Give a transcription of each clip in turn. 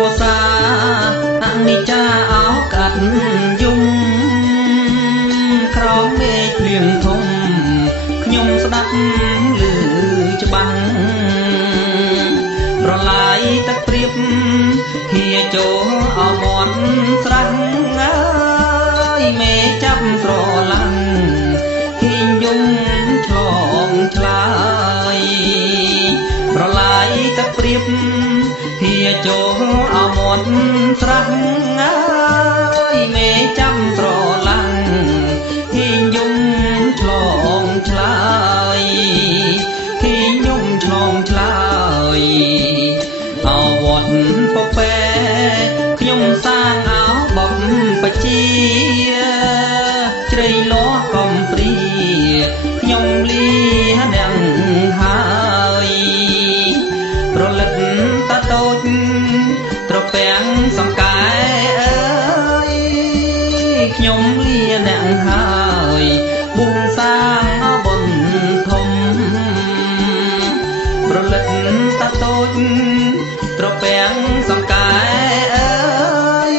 វស្សាអនិច្ចាអោកាត់យំក្រោមមេឃភ្លៀងធំខ្ញុំស្ដាប់ឮច្បាស់ប្រឡាយទឹកព្រៀបហៀចូលអមត់ស្រះអើយមេចាប់ស្រឡាំងហ៊ីងយំឆ្លងឆ្លើយប្រឡាយទឹកព្រៀបហៀចូលអមត់ស្រះអើយមេចាំស្រឡាំងហ៊ីងយំឆ្លងឆ្លើយហ៊ីងយំឆ្លងឆ្លើយអវត្តពពែខ្ញុំសាងអោបំបជាជ្រៃលោះកំព្រាខ្ញុំលីអ្នកហើយប្រលឹកតាតូចត្រពាំងសង្កែអើយខ្ញុំលាអ្នកហើយបួងសាងបុណ្យធំប្រលឹកតាតូចត្រពាំងសង្កែអើយ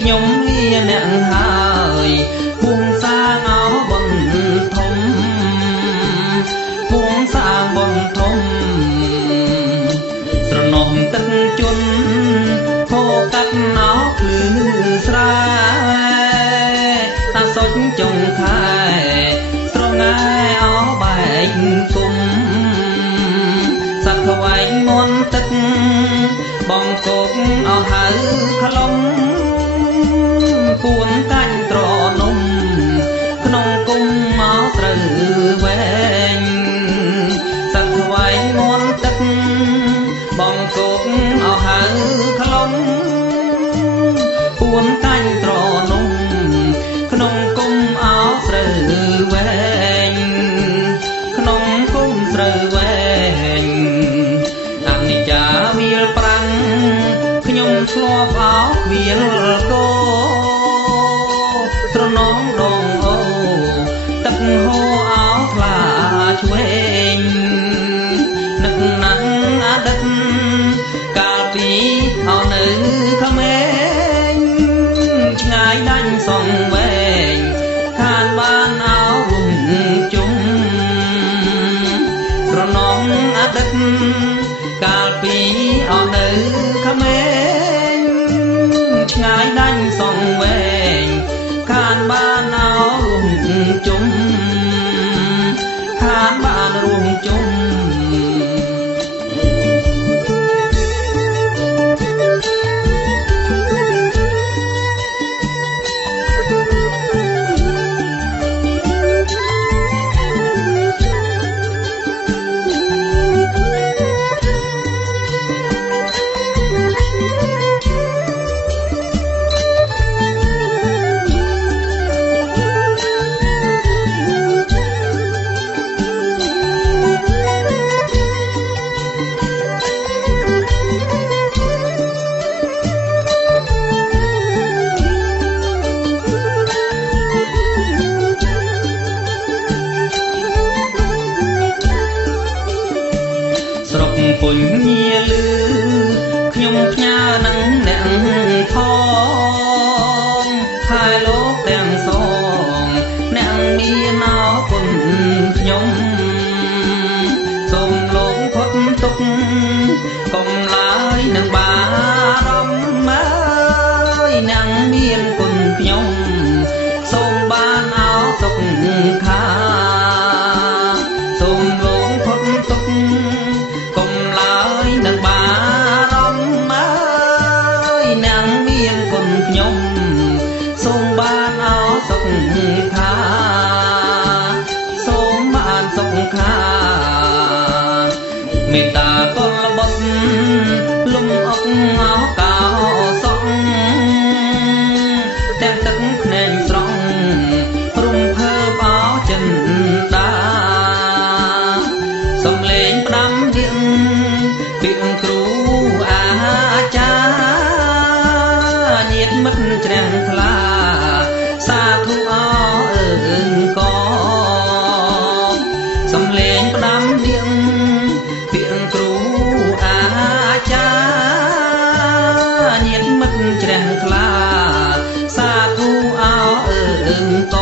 ខ្ញុំលាអ្នកហើយបួងសាងបុណ្យធំបួងសាងបុណ្យធំស្រណោះទឹកជន់ហូរកាត់អោភ្លឺស្រែអាសុចចុងខែស្រងាអោបែកគុំសត្វថ្វាយមន់ទឹកបងគោកអោហៅខ្លុំពួនកាច់ត្រនំក្នុងគុំអោត្រូវវែងសត្វថ្វាយមន់ទឹកបងគោកអោហៅខ្លុំពួនកាច់ត្រនំក្នុងគុំអោត្រូវវែងក្នុងគុំត្រូវវែងអនិច្ចាវាលប្រាំងខ្ញុំឆ្លប់អោវាលគោស្រនងដងអូទឹកហូរអោថ្លាឆ្វេងនឹកណាស់អតីតកាលពីអោនៅក្មេងឆ្ងាយដាច់សងវែងខានបានអោវងជុំស្រនងអតីតកាលពីអោនៅក្មេងឆ្ងាយដាច់សងវែងខានបានអោរួមជុំខានបានរួមជុំពុញញាលឺខ្ញុំផ្ញើនឹងអ្នកផងហើយលោកទាំងសងអ្នកមានអរគុណខ្ញុំសូមលោកផុតទុក្ខកុំឡើយនឹងបារម្ភអើយអ្នកមានគុណខ្ញុំសូមបានអរសុខាសូមលោកផុតទុក្ខនឹងបារម្ភអើយអ្នកមានគុណខ្ញុំសូមបានអោសុខាសូមបានសុខាមេត្តាកុលបុត្រលំអុកអោកោសក់ទាំងទឹកភ្នែកស្រង់រំភើបអោចិនដាសំលេងផ្ដាំទៀងពាក្យគ្រូ ថ្លាសាធុអើងកសំលេងផ្ដាំនាងពាក្យគ្រូអាចារ្យញាតិមិត្តជ្រះថ្លាសាធុអើងត